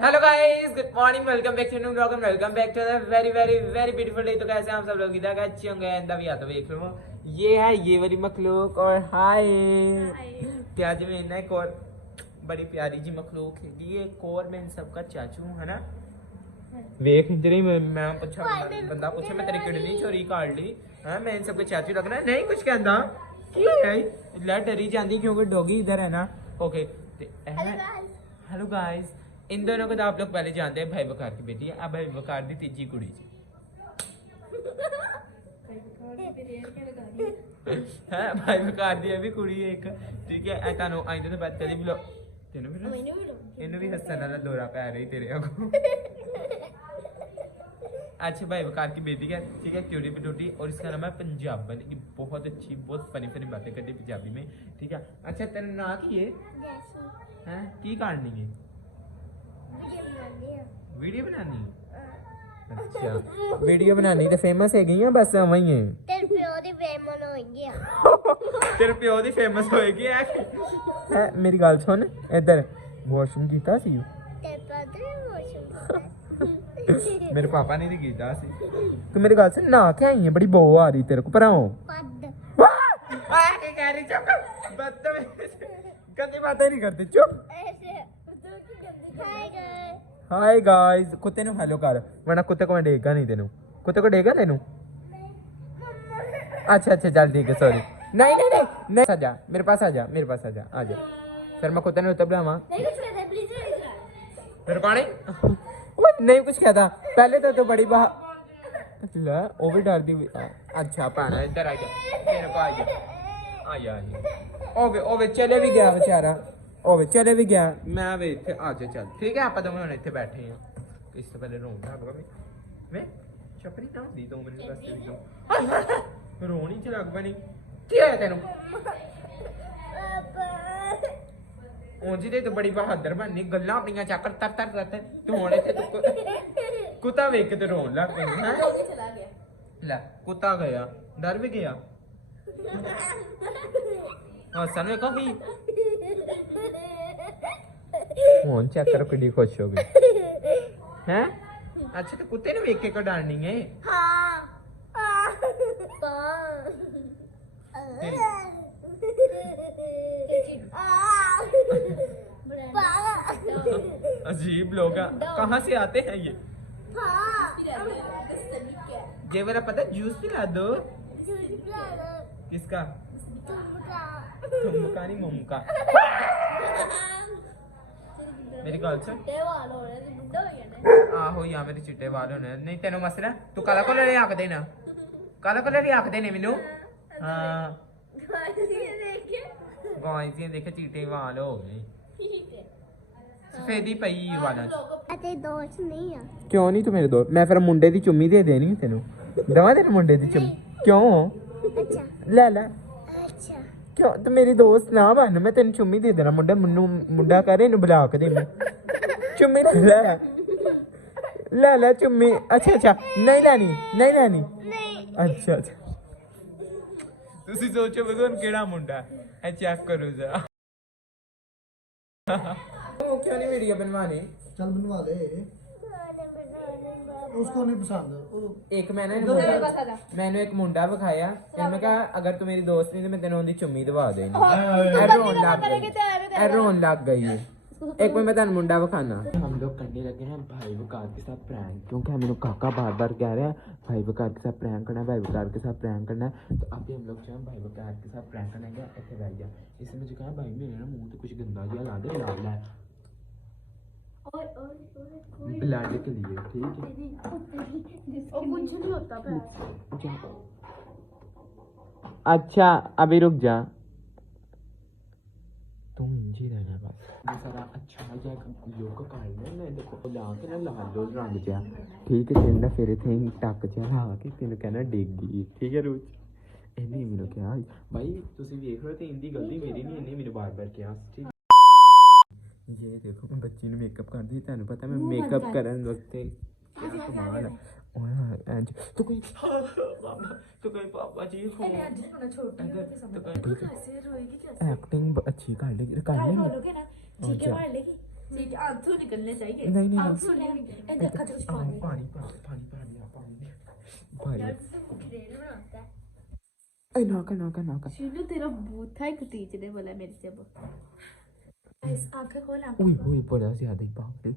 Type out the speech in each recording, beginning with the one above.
Hello guys, good morning, welcome back to new blog and welcome back to the very very very beautiful day. तो कैसे हैं आप सब लोग? इधर अच्छे होंगे इंदा भी आता देख लो। ये है ये वाली मखलूक और हाय प्याज में ना एक और बड़ी प्यारी जी मखलूक है। ये एक और मैं इन सबका चाचू हूं, है ना। देख तेरी मैं पूछा बंदा पूछे मैं तेरी किडनी चोरी कर ली है, मैं इन सबके चाचू रखना नहीं कुछ कहता की है ला डरी जाती क्योंकि डॉगी इधर है ना। ओके हेलो गाइस, इन दोनों को तो आप लोग पहले जानते हैं, भाई बकार की बेटी है। अब भाई बकार दी तीजी कुड़ी जी है, भाई बकार दी अभी कुड़ी है एक, ठीक है। तानो आइंदे तो बात करी भी लो तेनू भी इन्हें भी हंसने वाला दौरा पे आ रही तेरे को। अच्छा भाई बकार की बेटी है, ठीक है, क्यूटी पटूटी, और इसका नाम है पंजाबन। ये बहुत अच्छी बहुत फनी फनी बातें करती है पंजाबी में, ठीक है। अच्छा तेरा नाम की है की करनी है? वीडियो बनानी है। अच्छा वीडियो बनानी तो फेमस है गई बस वही है। तेरे प्यो दी फेमस होएगी तेरे प्यो दी फेमस होएगी है। मेरी गल सुन, इधर वॉशरूम कीता सी तेरे पापा वॉशरूम मेरे पापा ने नहीं कीता सी। तू मेरी गल सुन, ना क्या आई है, बड़ी बो आ रही तेरे को पराओ पद आ के कह रही चुप बदतमीज गंदी बातें नहीं करते चुप। हाय गाइस, कुत्ते नु हेलो कर वरना कुत्ते को डेगा नहीं तेनू, कुत्ते को डेगा तेनू। अच्छा अच्छा चल ठीक है, सॉरी। नहीं नहीं नहीं नहीं आजा मेरे पास, आजा मेरे पास, आजा आजा। फिर मैं कुत्ते ने उत्तर बुलावा फिर पानी नहीं कुछ कहता पहले तो बड़ी ले वो भी डर दी। अच्छा पाना इधर आ जा मेरे को, आ जा ओवे ओवे चले भी गया बेचारा, ओवे चले भी गया। मैं वे इथे आ जा चल ठीक है, आप दोनों हुण इथे बैठे हैं। इससे पहले रोन लग मैं चपरी ना दी दो मेरे रास्ते में रोनी च लग बनी की है तेनू ओंजी ते तो बड़ी बहादुर बननी, गल्ला अपनी चाकर तर तर करते तू हुण इथे तू कुत्ता वेख के तो रोन लग पई है। ले कुत्ता गया, डर भी गया। हसन में कभी फोन चेक करो कितनी खुश हो गई हैं। अच्छा तो कुत्ते ने वेख के को डालनी है। अजीब लोग कहाँ से आते हैं ये वाला पता जूस पिला दो। किसका? तुमका नहीं मुमका। मेरी गल सुन, आहो या मेरे चिट्टे वाल होने नहीं तेनों मसला तू काला कलर ही आख देना, काला कलर ही आख देने मैनू। हाँ गाइस ये देखे चिट्टे वाल हो गए, सफेदी पई वाला। दोस्त नहीं है क्यों नहीं तू मेरे दोस्त? मैं फिर मुंडे दी चुम्मी दे देनी तेनू, दवा तेरे मुंडे दी चुम्मी क्यों? अच्छा ले ले। अच्छा क्यों तू मेरी दोस्त ना बन, मैं तेन चुम्मी दे देना। मुंडा मनु मुंडा कह रहे बुला के देना चुम्मी ले ले ले चुम्मी। अच्छा अच्छा नहीं लेनी नहीं लेनी अच्छा अच्छा तुसी सोचो भगवान केड़ा मुंडा है, चेक करो जरा। क्यों नहीं वीडियो बनवानी? चल बनवा ले, उसको नहीं पसंद। एक मैंने एक मुंडा विखाया, मैं कहा अगर तू मेरी दोस्त नहीं तो मैं तेनों दी चुम्मी दवा देनी। रोन लग गई है। एक मिनट मैं तेन मुंडा विखाना। हम लोग करने लगे हैं भाई बकार के साथ प्रैंक, क्योंकि हमें लोग काका बार बार कह रहे हैं भाई बकार के साथ प्रैंक करना है, भाई बकार के साथ प्रैंक करना है। तो अभी हम लोग जो है भाई बकार के साथ प्रैंक करना है। ऐसे बैठ जा, इसने मुझे कहा भाई मेरे ना मुंह तो कुछ गंदा जिहा ला दे, लाल है ब्लड के लिए, ठीक है कुछ नहीं होता। अच्छा अभी रुक जा, तुम इंजी रहना बस। ये सारा अच्छा योग कर ले, देखो ला के ना लाल लो रंग जा, ठीक है तेरा फिर थे टक जा ला के तेन कहना डिग गई, ठीक है रोज इन्हें मैंने क्या भाई तुम वेख रहे थे इंदी गलती मेरी नहीं, इन्हें मैंने बार बार क्या ठीक। ये देखो मैं बच्ची ने मेकअप कर दी, तेन पता मैं मेकअप करन वक्त कमाल है। तो कोई पापा जी हो एक्टिंग अच्छी कर लेगी सीट आंसू निकलने चाहिए। नहीं आंसू नहीं इधर खा कुछ पानी पानी यार तुझे मुंह रेल बनाता है। ए नाका शिनू तेरा भूत था एक टीचर ने बोला मेरे से वो इस आंखें खोल ओए बड़ा ज्यादा ही पागल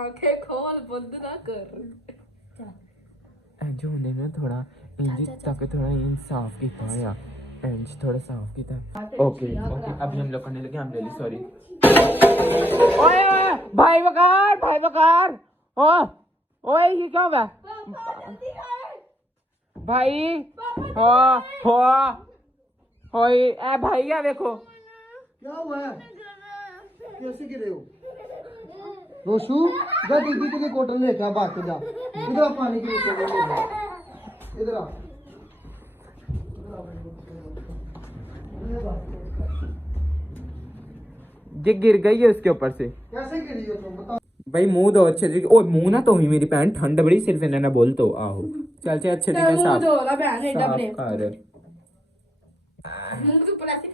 आंखें खोल बंद ना कर। जो ने ना थोड़ा इंज तक थोड़ा इंसाफ किया या इंज थोड़ा साफ किया ओके अभी हम लोग करने लगे हम रियली सॉरी ओए भाई बकार ओ ओए ये क्या हुआ भाई हो ओए ए भाई क्या देखो क्या हुआ है कैसे गिरे हो रोशू जा दीदी के लिए कॉटन लेके आ बात जा इधर आ पानी की बोतल ले आ इधर आ ये गिर गई है उसके ऊपर से कैसे गिरी हो तुम बताओ भाई मुंह दो अच्छे तरीके ओ मुंह ना तो ही मेरी पैंट ठंड बड़ी सिर्फ इन्हें ना बोल तो आहो चल अच्छे तरीके से साफ कर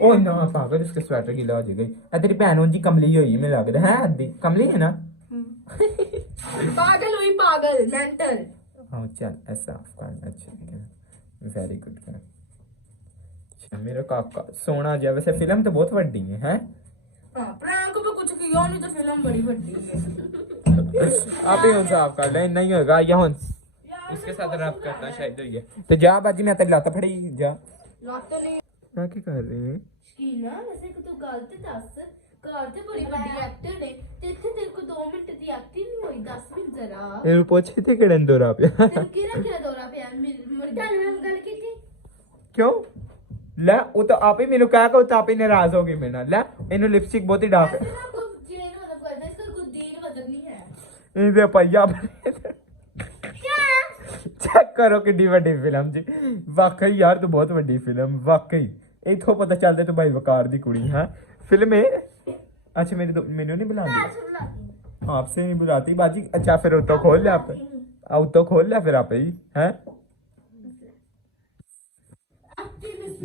ओ ना पागल उसके स्वेटर गीला हो जाएगा तेरी भैन जी कमली हुई मैं लग रहा है आदि कमली है ना पागल हुई पागल मेंटल। हाँ चल ऐसा साफ करना अच्छा वेरी गुड कर अच्छा मेरा काका सोना जा वैसे फिल्म तो बहुत बड़ी है हैं हां प्रैंक तो कुछ किया नहीं तो फिल्म बड़ी बड़ी है। आप ही हम साफ कर ले नहीं होगा या हम उसके साथ रब करता शायद होइए तो जा बाजी मैं तेरी लात फड़ी जा लात नहीं मैं क्या कर रही हूं शकीना वैसे कि तू गलत दस कार ते बड़ी बड़ी एक्टर ने ते इत्थे तेरे को 2 मिनट दी एक्टिंग नहीं हुई 10 मिनट जरा ये पूछे थे किड़न दौरा पे तेरे केरा दौरा पे मर गल में गल की थी क्यों ले वो तो आप ही मेनू कह के तो आप ही नाराज हो गई मेरे नाल ले इनु लिपस्टिक बहुत ही डार्क ऐसे ना कोई चेंज मतलब करना इसका कोई दीन मतलब नहीं है इधर पहिया चेक करो कितनी बड़ी फिल्म जी वाकई यार तू बहुत बड़ी फिल्म वाकई इथों पता चलदा तू भाई वकार दी कुड़ी है फिल्म है अच्छा मेरे मेनू नहीं बुलाती आपसे नहीं बुलाती बाजी अच्छा फिर तो खोल ले आप तो खोल ले फिर आप ही हैं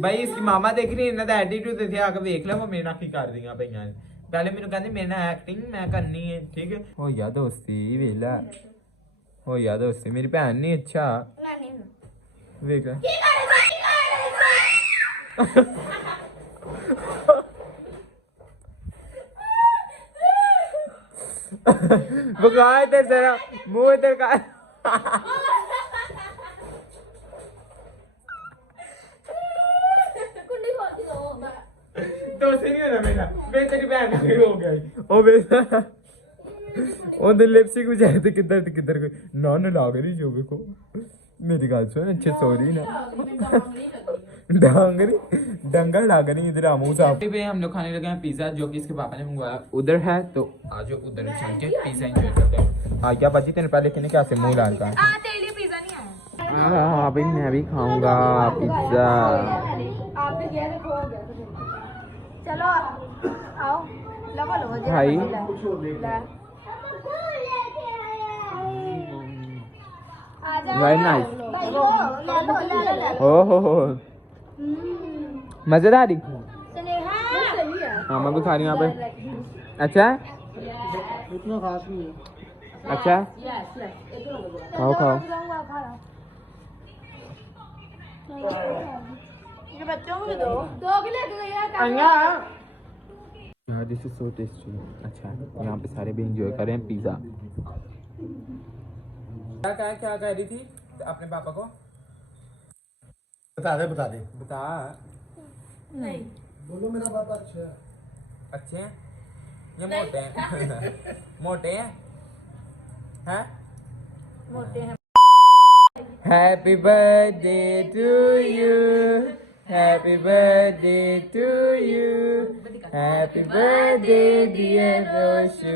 भाई इसकी मामा देख रही इन्हां दा एटीट्यूड ते आके देख ले वो मेरे नाल की कर दियां पईयां पहले मेनू कहंदे मेरे नाल एक्टिंग मैं करनी है ठीक है हो या दोस्ती वेला हो या दोस्ती मेरी भैन नहीं अच्छा वेख बगाए तेरे जरा मुंह तेरे का कुंडी खोल के दो दोस्त नहीं होना मेरा मैं तेरी बहन नहीं हो गया ओ बेटा ਉਹ ਦੇ ਲਿਪਸਟਿਕ ਵਜਾਏ ਤੇ ਕਿੱਧਰ ਕੋਈ ਨਾ ਲੱਗ ਰਹੀ ਜੋ ਵੇਖੋ मेरी गल सुन अच्छे सॉरी ना डांगरी डंगर लग रही इधर आमू साहब पे हम लोग खाने लगे हैं पिज्जा जो कि इसके पापा ने मंगवाया उधर है तो आज उधर चल के पिज्जा एंजॉय करते हैं आ गया बाजी तेरे पहले किने कैसे मुंह लाल का तेरे लिए पिज्जा नहीं आया हां भाई मैं भी खाऊंगा पिज्जा आप भी गए देखो हो गया चलो आओ लो भाई वेरी नाइस ओहो मजेदार हाँ मैं भी खा रही हूँ यहाँ पे अच्छा इतना खास नहीं है अच्छा खाओ खाओ ये बच्चों को भी दो के लेके गया यार दिस इज सो टेस्टी अच्छा यहाँ पे सारे भी एंजॉय कर रहे हैं पिज्जा क्या कह रही थी अपने पापा को बता दे बता नहीं बोलो मेरा पापा अच्छा है अच्छे हैं या मोटे हैं मोटे हैं हैं मोटे हैं happy birthday to you happy birthday to you happy birthday dear Roshu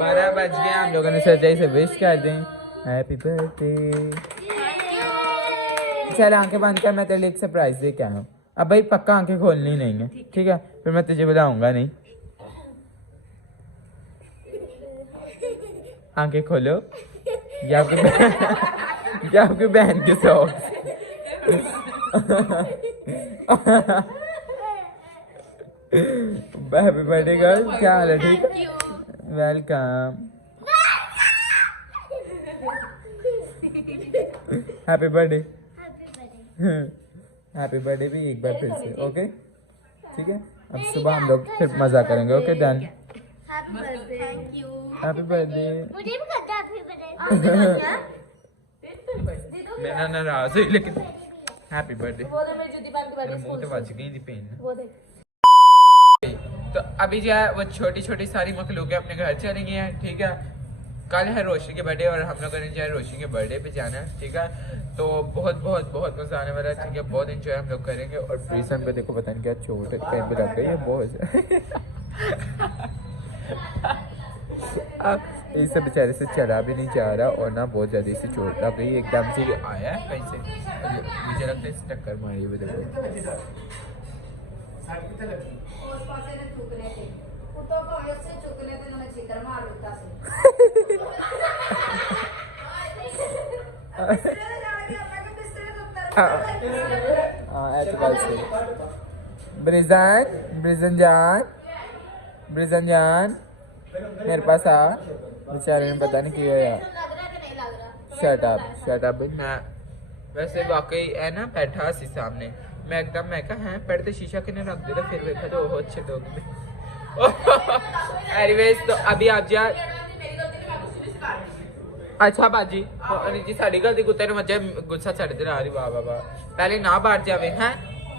12 बज गए हम लोगों ने सोचा इसे विश कर दें हैप्पी बर्थडे चल आंखें बंद कर मैं तेरे लिए एक सरप्राइज दे के आया हूँ अब भाई पक्का आंखें खोलनी नहीं है ठीक है फिर मैं तुझे बुलाऊंगा नहीं आंखें खोलो या आपकी बहन के साथ हैप्पी बर्थडे गर्ल, क्या हाल है? ठीक है, welcome. Happy birthday, happy birthday भी एक बार फिर से। ओके ठीक है, अब सुबह हम लोग फिर मजा करेंगे। Okay done, thank you. Happy birthday. मुझे भी करता है मैं ना नाराज हुई लेकिन हैप्पी बर्थडे। वो तो मेरी जुदी बांध के मेरे बैठे मुंह पे बच गई थी पेन। वो देख। तो अभी जो है वो छोटी छोटी सारी मखलूकें अपने घर चली गई हैं। ठीक है, कल है रोशनी के बर्थडे और हम लोग ने जो है रोशनी के बर्थडे पे जाना है। ठीक है, तो बहुत बहुत बहुत मजा आने वाला है। ठीक है, बहुत इंजॉय हम लोग करेंगे। और प्रीसन पे देखो पता नहीं क्या चोट कहीं पे लग गई है बहुत। अब इसे बेचारे से चला भी नहीं जा रहा और ना बहुत ज्यादा इसे चोट लग गई, एकदम से आया है कहीं से, मुझे लगता है इसे टक्कर मारी हुई। देखो ब्रिजन जान मेरे पास आ। बेचारे ने पता नहीं किया यार। शट अप मैं वैसे वाकई है ना बैठा सी सामने, मैं एकदम मैं कहा है पैर ते शीशा किने रख दे, तो फिर देखा तो बहुत अच्छे लोग। एनीवेज तो अभी आप जा। अच्छा बाजी जी साड़ी गलती कुत्ते ने मजे गुस्सा चढ़ दे रही। वाह वाह वाह, पहले ना बाहर जावे हैं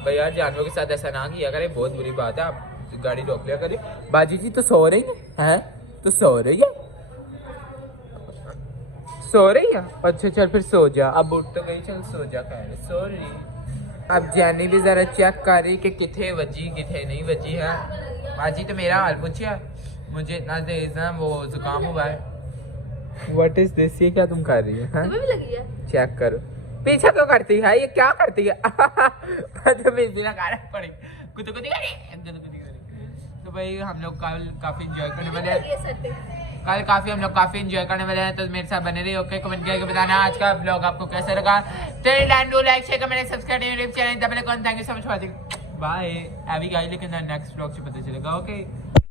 भैया, जानवरों के साथ ऐसा ना किया करे, बहुत बुरी बात है। आप गाड़ी रोक लिया करे। बाजी जी तो सो रही है, तो सो रही है, सो रही है। अच्छा चल फिर सो जा, अब उठ तो गई, चल सो जा। खैर सो रही। अब जानी भी जरा चेक कर रही कि किथे वजी किथे नहीं वजी है। बाजी तो मेरा हाल पूछा, मुझे इतना तेज ना वो जुकाम हुआ है। व्हाट इज दिस, ये क्या तुम कर रही है? तुम्हें भी लगी है? चेक करो पीछे क्यों करती है, ये क्या करती है? तो भाई हम लोग कल काफी इंजॉय करने वाले हैं। हम लोग काफी इंजॉय करने वाले हैं, तो मेरे साथ बने रहिए। ओके, कमेंट करके बताना आज का ब्लॉग आपको कैसा लगा। Like share comment subscribe YouTube channel. Thank you so much for watching. Bye. अभी गाइस लेकिन नेक्स्ट ब्लॉग से पता चलेगा। ओके।